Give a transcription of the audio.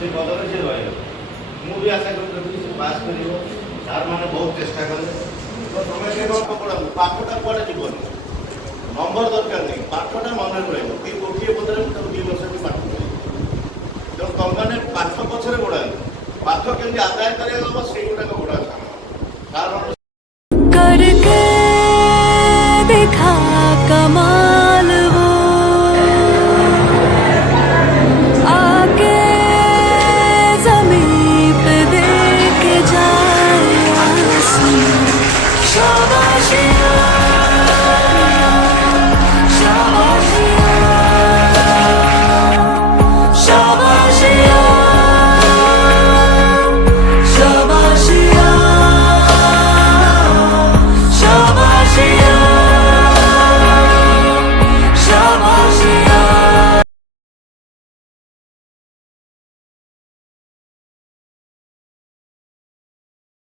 से बदल से रहा मुझे आशा करी से पास कर सार मैंने बहुत चेष्टा कले तो तुम्हें से पढ़ा पाठटा पड़े जीवन नंबर दरकार नहीं पाठटा मन रही गोटे पदर दुई वर्ष भी पाठ पढ़े तो तुम मैंने पाठ पचर गोड़ा पाठ के आदाय कर से गुटाक गोड़ा कारण करके देखा कमा